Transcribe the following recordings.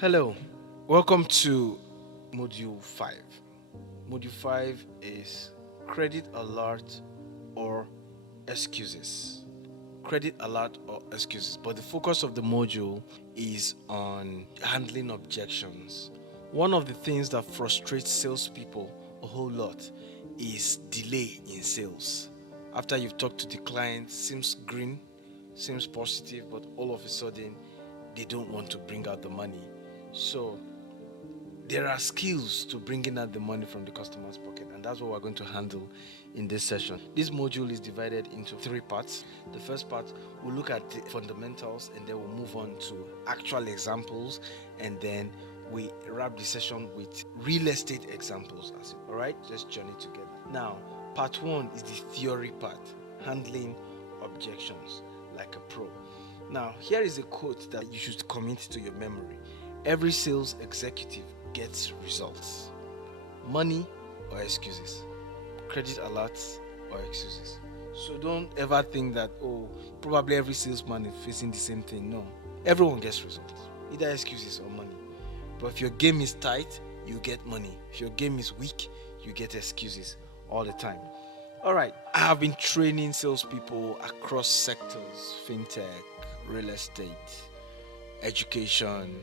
Hello, welcome to Module 5. Module 5 is credit alert or excuses. Credit alert or excuses, but the focus of the module is on handling objections. One of the things that frustrates salespeople a whole lot is delay in sales. After you've talked to the client, seems green, seems positive, but all of a sudden they don't want to bring out the money. So there are skills to bringing out the money from the customer's pocket, and that's what we're going to handle in this session. This module is divided into 3 parts. The first part, we'll look at the fundamentals, and then we'll move on to actual examples, and then we wrap the session with real estate examples. All right, let's journey together. Now, part 1 is the theory part, handling objections like a pro. Now, here is a quote that you should commit to your memory. Every sales executive gets results. Money or excuses. Credit alerts or excuses. So don't ever think that, probably every salesman is facing the same thing. No. Everyone gets results. Either excuses or money. But if your game is tight, you get money. If your game is weak, you get excuses all the time. Alright, I have been training salespeople across sectors, fintech, real estate, education,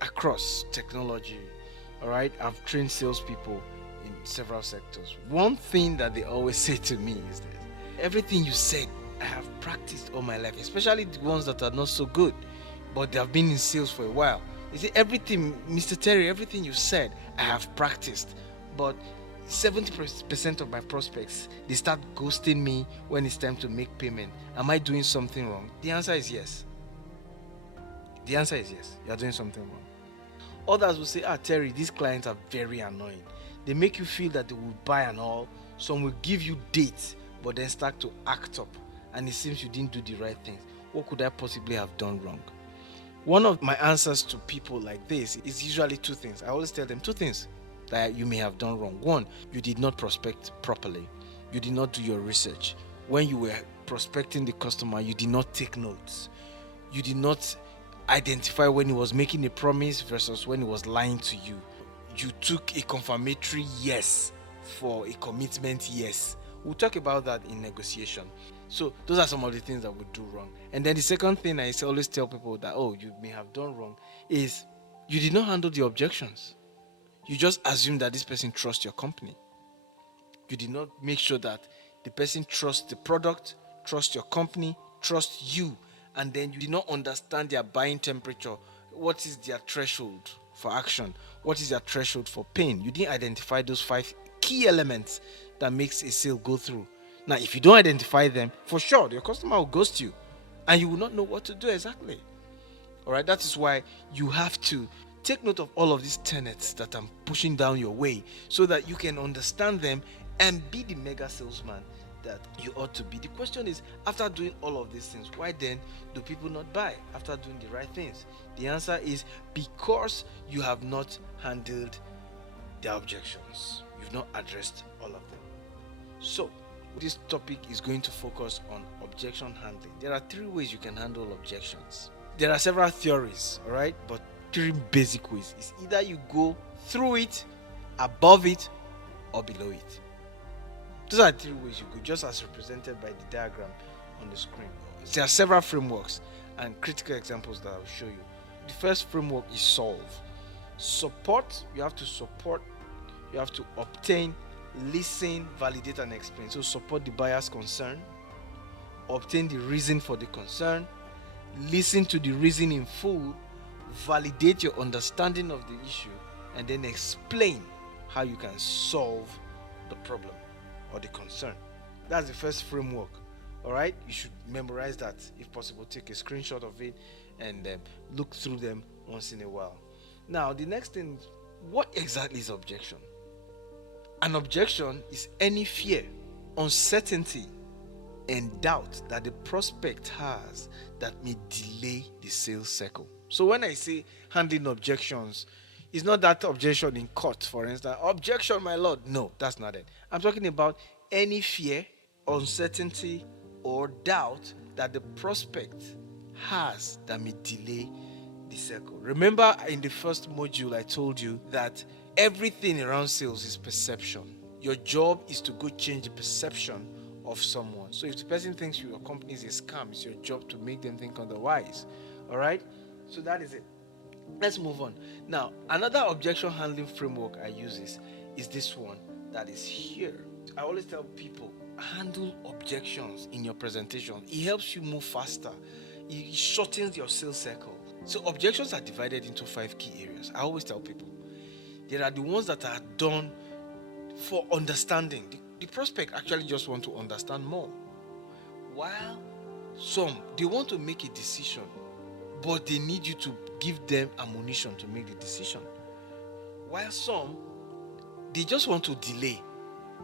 across technology. All right, I've trained salespeople in several sectors. One thing that they always say to me is that everything you said, I have practiced all my life, especially the ones that are not so good, but they have been in sales for a while. They say, everything, Mr. Terry, everything you said, I have practiced, but 70% of my prospects, they start ghosting me when it's time to make payment. Am I doing something wrong? The answer is yes. The answer is yes. You are doing something wrong. Others will say, Terry, these clients are very annoying. They make you feel that they will buy and all. Some will give you dates, but then start to act up. And it seems you didn't do the right things. What could I possibly have done wrong? One of my answers to people like this is usually 2 things. I always tell them 2 things that you may have done wrong. 1, you did not prospect properly. You did not do your research. When you were prospecting the customer, you did not take notes. You did not identify when he was making a promise versus when he was lying to you. You took a confirmatory yes for a commitment yes. We'll talk about that in negotiation. So those are some of the things that we do wrong. And then the second thing I always tell people that you may have done wrong is you did not handle the objections. You just assume that this person trusts your company. You did not make sure that the person trusts the product, trusts your company, trusts you. And then you did not understand their buying temperature. What is their threshold for action? What is their threshold for pain? You didn't identify those 5 key elements that makes a sale go through. Now, if you don't identify them, for sure, your customer will ghost you. And you will not know what to do exactly. All right, that is why you have to take note of all of these tenets that I'm pushing down your way so that you can understand them and be the mega salesman that you ought to be. The question is, after doing all of these things, why then do people not buy after doing the right things? The answer is because you have not handled the objections. You've not addressed all of them. So, this topic is going to focus on objection handling. There are 3 ways you can handle objections. There are several theories, all right, but 3 basic ways. It's either you go through it, above it, or below it. Those are 3 ways you go, just as represented by the diagram on the screen. There are several frameworks and critical examples that I'll show you. The first framework is solve. Support, you have to support, you have to obtain, listen, validate, and explain. So support the buyer's concern, obtain the reason for the concern, listen to the reason in full, validate your understanding of the issue, and then explain how you can solve the problem or the concern. That's the first framework. All right, you should memorize that if possible. Take a screenshot of it and look through them once in a while. Now, the next thing, what exactly is objection? An objection is any fear, uncertainty, and doubt that the prospect has that may delay the sales cycle. So when I say handling objections, it's not that objection in court, for instance. Objection, my lord. No, that's not it. I'm talking about any fear, uncertainty, or doubt that the prospect has that may delay the circle. Remember in the first module, I told you that everything around sales is perception. Your job is to go change the perception of someone. So if the person thinks your company is a scam, it's your job to make them think otherwise. All right? So that is it. Let's move on. Now, another objection handling framework I use is this one that is here. I always tell people, handle objections in your presentation. It helps you move faster. It shortens your sales cycle. So objections are divided into 5 key areas. I always tell people, there are the ones that are done for understanding. The prospect actually just want to understand more. While some, they want to make a decision, but they need you to give them ammunition to make the decision. While some, they just want to delay,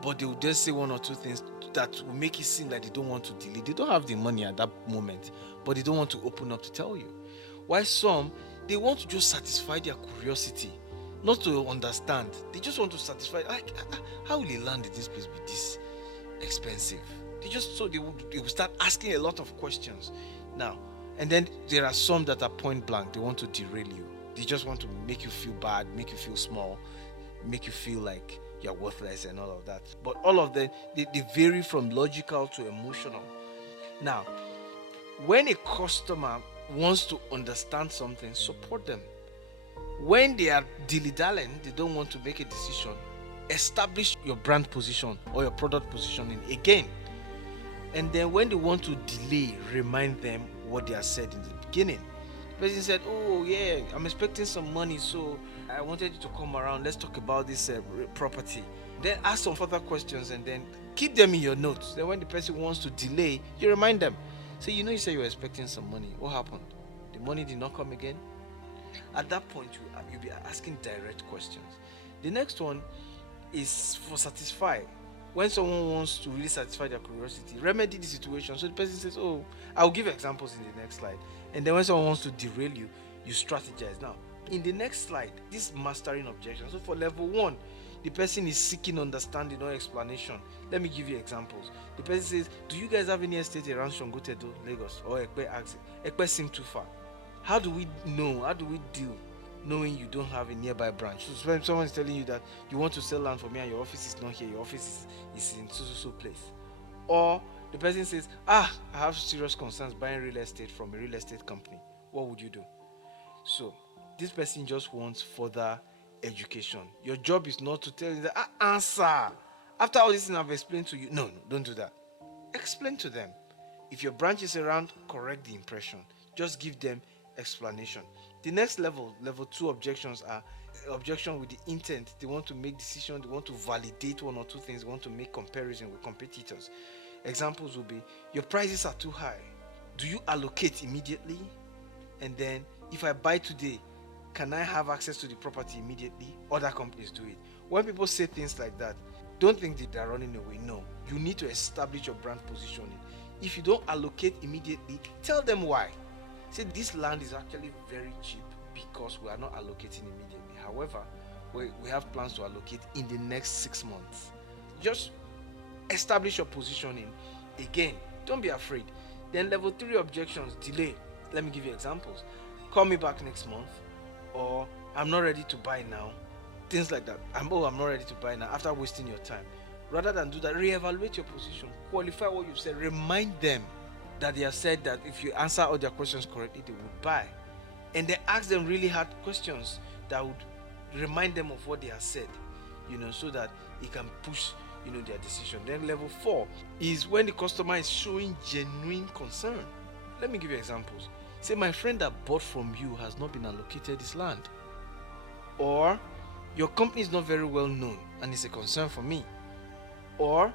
but they will just say one or two things that will make it seem like they don't want to delay. They don't have the money at that moment, but they don't want to open up to tell you. While some, they want to just satisfy their curiosity, not to understand. They just want to satisfy, like, how will they land in this place be this expensive? They will start asking a lot of questions. Now, and then there are some that are point blank. They want to derail you. They just want to make you feel bad, make you feel small, make you feel like you're worthless and all of that. But all of them, they vary from logical to emotional. Now, when a customer wants to understand something, support them. When they are dilly-dallying, they don't want to make a decision, establish your brand position or your product positioning again. And then when they want to delay, remind them what they have said in the beginning. The person said, oh yeah, I'm expecting some money, so I wanted you to come around. Let's talk about this property. Then ask some further questions and then keep them in your notes. Then when the person wants to delay, you remind them. Say, you said you were expecting some money. What happened? The money did not come again? At that point, you'll be asking direct questions. The next one is for satisfy. When someone wants to really satisfy their curiosity, remedy the situation. So the person says, oh, I'll give examples in the next slide. And then when someone wants to derail you, you strategize. Now, in the next slide, this mastering objections. So for level 1, the person is seeking understanding or explanation. Let me give you examples. The person says, do you guys have any estate around Shongotedo, Lagos? Or Ekpe asks, Ekpe seems too far. How do we know? How do we deal knowing you don't have a nearby branch? So when someone is telling you that you want to sell land for me and your office is not here, your office is in so place. Or the person says, I have serious concerns buying real estate from a real estate company. What would you do? So this person just wants further education. Your job is not to tell you that answer. After all this thing I've explained to you. No, don't do that. Explain to them. If your branch is around, correct the impression. Just give them explanation. The next level 2 objections are objection with the intent. They want to make decisions, they want to validate one or two things, they want to make comparison with competitors. Examples will be, your prices are too high. Do you allocate immediately? And then, if I buy today, can I have access to the property immediately? Other companies do it. When people say things like that, don't think that they're running away. No, you need to establish your brand positioning. If you don't allocate immediately, tell them why. Say, this land is actually very cheap because we are not allocating immediately. However, we have plans to allocate in the next 6 months. Just establish your positioning. Again, don't be afraid. Then level 3 objections, delay. Let me give you examples. Call me back next month, or I'm not ready to buy now. Things like that. I'm not ready to buy now, after wasting your time. Rather than do that, reevaluate your position. Qualify what you've said. Remind them that they have said that if you answer all their questions correctly, they will buy. And then ask them really hard questions that would remind them of what they have said, so that it can push, their decision. Then level 4 is when the customer is showing genuine concern. Let me give you examples. Say, my friend that bought from you has not been allocated this land. Or, your company is not very well known and it's a concern for me. Or,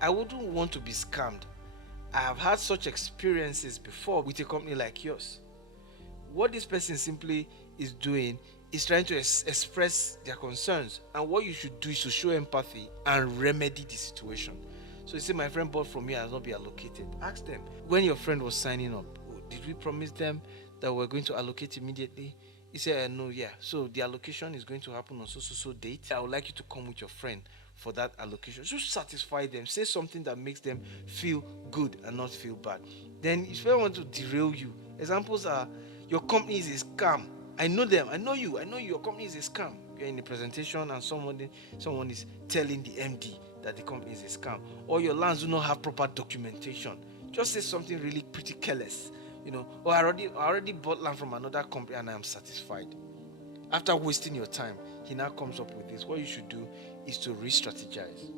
I wouldn't want to be scammed. I have had such experiences before with a company like yours. What this person simply is doing is trying to express their concerns, and what you should do is to show empathy and remedy the situation. So you say, my friend bought from me and has not been allocated. Ask them, when your friend was signing up, did we promise them that we're going to allocate immediately? He said, no, yeah. So the allocation is going to happen on so date. I would like you to come with your friend for that allocation. Just satisfy them. Say something that makes them feel good and not feel bad. Then if they want to derail you, examples are, Your company is a scam. I know them. I know you. I know you. Your company is a scam. You're in a presentation and someone is telling the MD that the company is a scam. Or your lands do not have proper documentation. Just say something really pretty careless. Or I already bought land from another company and I am satisfied. After wasting your time, he now comes up with this. What you should do is to re-strategize.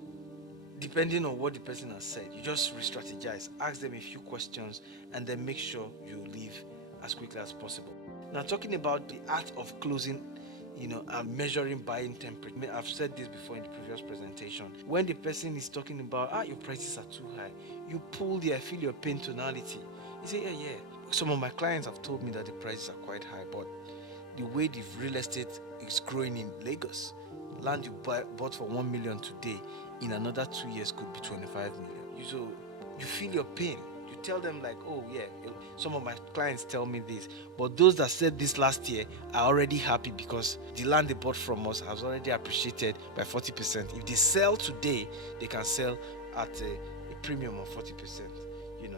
Depending on what the person has said, you just re-strategize, ask them a few questions, and then make sure you leave as quickly as possible. Now, talking about the art of closing, and measuring buying temperature. I've said this before in the previous presentation. When the person is talking about, your prices are too high, you pull the I feel your pain tonality. You say, yeah. Some of my clients have told me that the prices are quite high, but the way the real estate is growing in Lagos, land you bought for 1 million today, in another 2 years could be 25 million. So you feel your pain. You tell them like, oh yeah, some of my clients tell me this, but those that said this last year are already happy because the land they bought from us has already appreciated by 40%. If they sell today, they can sell at a premium of 40%.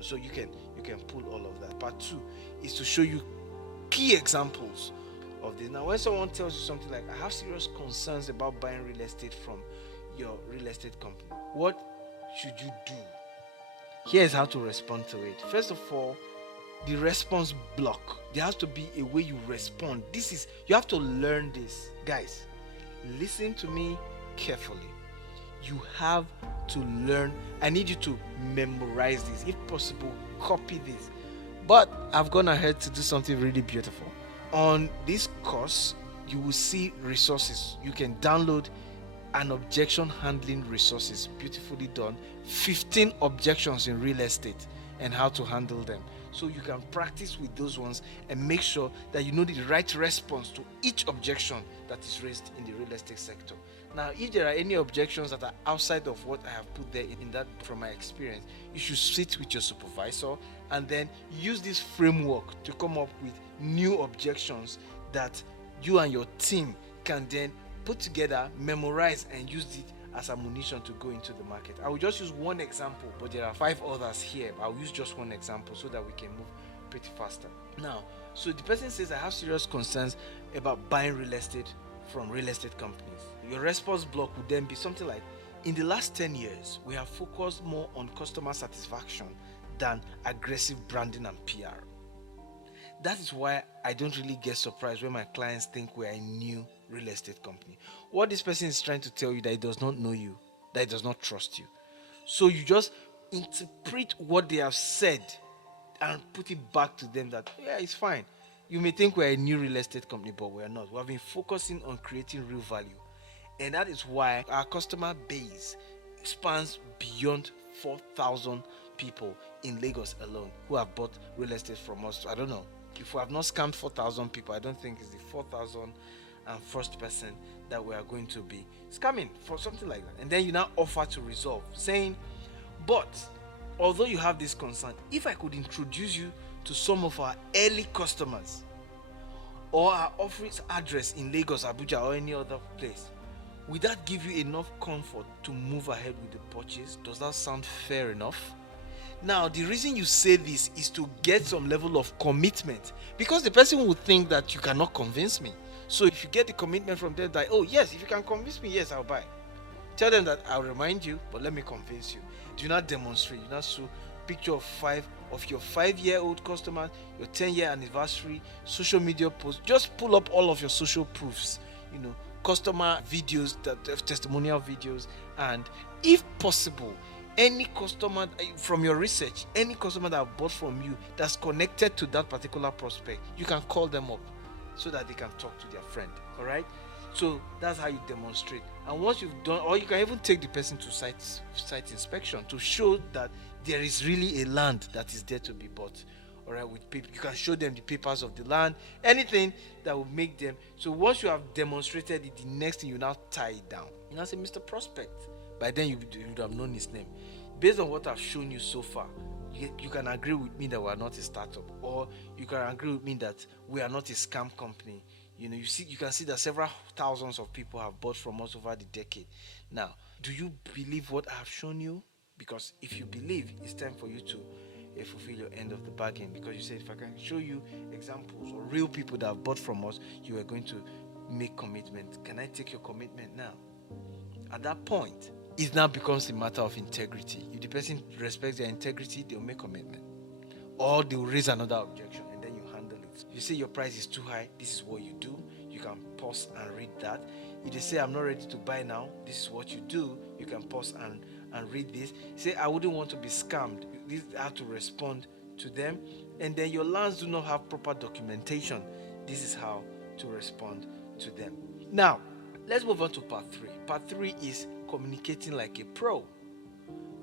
So you can pull all of that. Part 2 is to show you key examples of this. Now, when someone tells you something like, I have serious concerns about buying real estate from your real estate company, what should you do? Here's how to respond to it. First of all, the response block. There has to be a way you respond. You have to learn this. Guys, listen to me carefully. You have to learn. I need you to memorize this. If possible, copy this. But I've gone ahead to do something really beautiful. On this course, you will see resources. You can download an objection handling resources, beautifully done. 15 objections in real estate and how to handle them. So you can practice with those ones and make sure that you know the right response to each objection that is raised in the real estate sector. Now, if there are any objections that are outside of what I have put there in that from my experience, you should sit with your supervisor and then use this framework to come up with new objections that you and your team can then put together, memorize, and use it as ammunition to go into the market. I will just use one example, but there are 5 others here. I'll use just one example so that we can move pretty faster. Now, so the person says, I have serious concerns about buying real estate from real estate companies. Your response block would then be something like, in the last 10 years, we have focused more on customer satisfaction than aggressive branding and PR. That is why I don't really get surprised when my clients think we're a new real estate company. What this person is trying to tell you that he does not know you, that he does not trust you. So you just interpret what they have said and put it back to them that, yeah, it's fine. You may think we're a new real estate company, but we're not. We have been focusing on creating real value. And that is why our customer base spans beyond 4,000 people in Lagos alone who have bought real estate from us. I don't know. If we have not scammed 4,000 people, I don't think it's the 4,001st person that we are going to be scamming for something like that. And then you now offer to resolve, saying, but although you have this concern, if I could introduce you to some of our early customers or our office address in Lagos, Abuja, or any other place, will that give you enough comfort to move ahead with the purchase? Does that sound fair enough? Now, the reason you say this is to get some level of commitment, because the person will think that you cannot convince me. So if you get the commitment from them that, oh yes, if you can convince me, yes, I'll buy. Tell them that I'll remind you, but let me convince you. Do not demonstrate. Do not show picture of 5 of your 5-year-old customers, your 10-year anniversary, social media posts. Just pull up all of your social proofs, customer videos, testimonial videos, and if possible, any customer from your research, any customer that bought from you that's connected to that particular prospect, you can call them up so that they can talk to their friend. All right, so that's how you demonstrate. And once you've done, or you can even take the person to site inspection to show that there is really a land that is there to be bought. All right, with people, you can show them the papers of the land, anything that will make them. So once you have demonstrated it, the next thing, you now tie it down. You now say, Mr. Prospect. By then you would have known his name. Based on what I've shown you so far, you can agree with me that we are not a startup, or you can agree with me that we are not a scam company. You can see that several thousands of people have bought from us over the decade. Now, do you believe what I have shown you? Because if you believe, it's time for you to fulfill your end of the bargain, because you said if I can show you examples or real people that have bought from us, you are going to make commitment. Can I take your commitment now? At that point, it now becomes a matter of integrity. If the person respects their integrity, they'll make commitment, or they'll raise another objection, and then you handle it. If you say your price is too high, this is what you do. You can pause and read that. If they say I'm not ready to buy now, this is what you do. You can pause and read this. Say I wouldn't want to be scammed. This is how to respond to them. And then your lands do not have proper documentation. This is how to respond to them. Now, let's move on to part 3. Part 3 is communicating like a pro.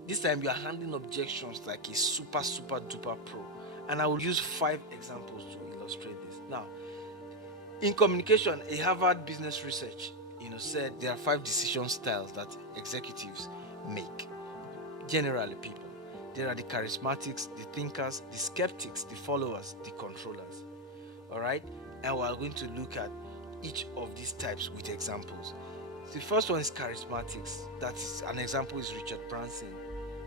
This time you are handling objections like a super duper pro. And I will use 5 examples to illustrate this. Now, in communication, a Harvard Business Research said there are 5 decision styles that executives make. Generally, people. There are the charismatics, the thinkers, the skeptics, the followers, the controllers. Alright? And we are going to look at each of these types with examples. The first one is charismatics. That is an example is Richard Branson.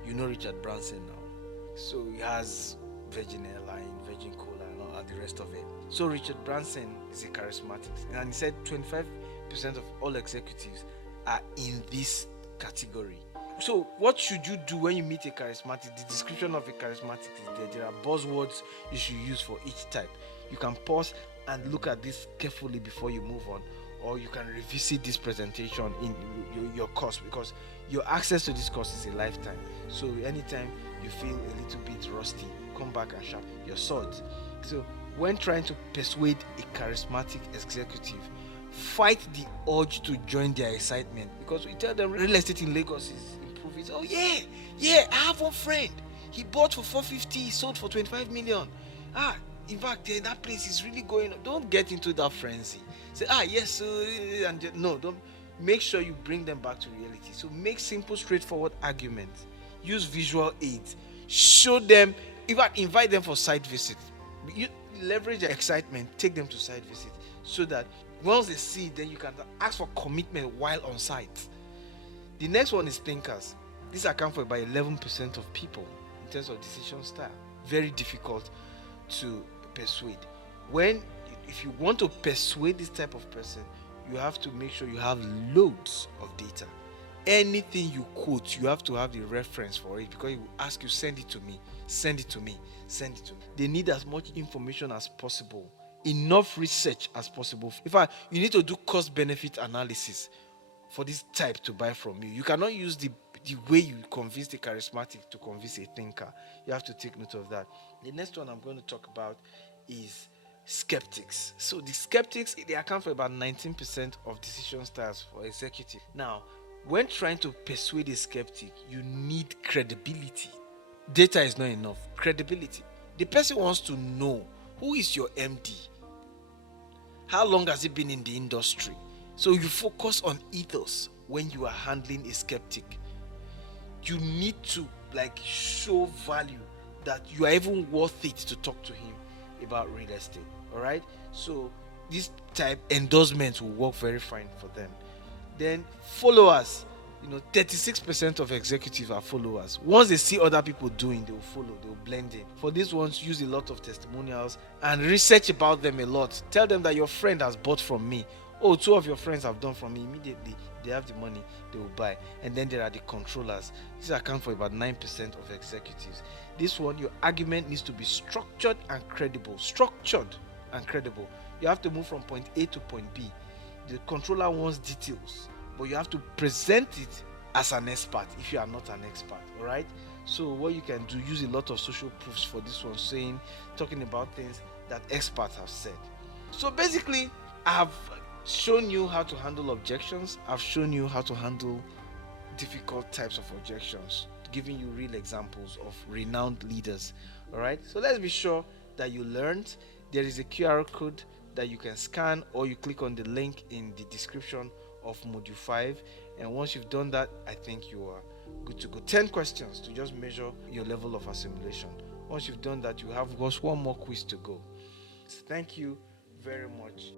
You know Richard Branson now. So he has Virgin Airline, Virgin Cola, and all the rest of it. So Richard Branson is a charismatic, and he said 25% of all executives are in this category. So what should you do when you meet a charismatic? The description of a charismatic is there. There are buzzwords you should use for each type. You can pause and look at this carefully before you move on, or you can revisit this presentation in your course, because your access to this course is a lifetime. So anytime you feel a little bit rusty, come back and sharpen your swords. So when trying to persuade a charismatic executive, fight the urge to join their excitement, because we tell them real estate in Lagos is improving. Oh yeah, I have one friend. He bought for 450, he sold for 25 million. In fact, that place is really going. Don't get into that frenzy. Say, yes, and no, don't. Make sure you bring them back to reality. So make simple, straightforward arguments. Use visual aids. Show them. In fact, invite them for site visits. You leverage their excitement. Take them to site visits, so that once they see it, then you can ask for commitment while on site. The next one is thinkers. These account for about 11% of people in terms of decision style. Very difficult to persuade. If you want to persuade this type of person, you have to make sure you have loads of data. Anything you quote, you have to have the reference for it, because it will ask you, send it to me. They need as much information as possible, enough research as possible. In fact, you need to do cost benefit analysis for this type to buy from you. You cannot use the way you convince the charismatic to convince a thinker. You have to take note of that. The next one I'm going to talk about is skeptics. So the skeptics, they account for about 19% of decision styles for executive. Now, when trying to persuade a skeptic, you need credibility. Data is not enough. Credibility. The person wants to know, who is your MD? How long has he been in the industry? So you focus on ethos when you are handling a skeptic. You need to show value that you are even worth it to talk to him about real estate. Alright? So this type endorsements will work very fine for them. Then followers. 36% of executives are followers. Once they see other people doing, they will follow, they will blend in. For these ones, use a lot of testimonials and research about them a lot. Tell them that your friend has bought from me. Oh, 2 of your friends have done from me. Immediately, they have the money, they will buy. And then there are the controllers. These account for about 9% of executives. This one, your argument needs to be structured and credible. You have to move from point A to point B. The controller wants details, but you have to present it as an expert if you are not an expert. All right? So what you can do, use a lot of social proofs for this one, talking about things that experts have said. So basically, I have shown you how to handle objections. I've shown you how to handle difficult types of objections, giving you real examples of renowned leaders. All right? So let's be sure that you learned. There is a QR code that you can scan, or you click on the link in the description of module 5, and once you've done that, I think you are good to go. 10 questions to just measure your level of assimilation. Once you've done that, you have just one more quiz to go. So thank you very much.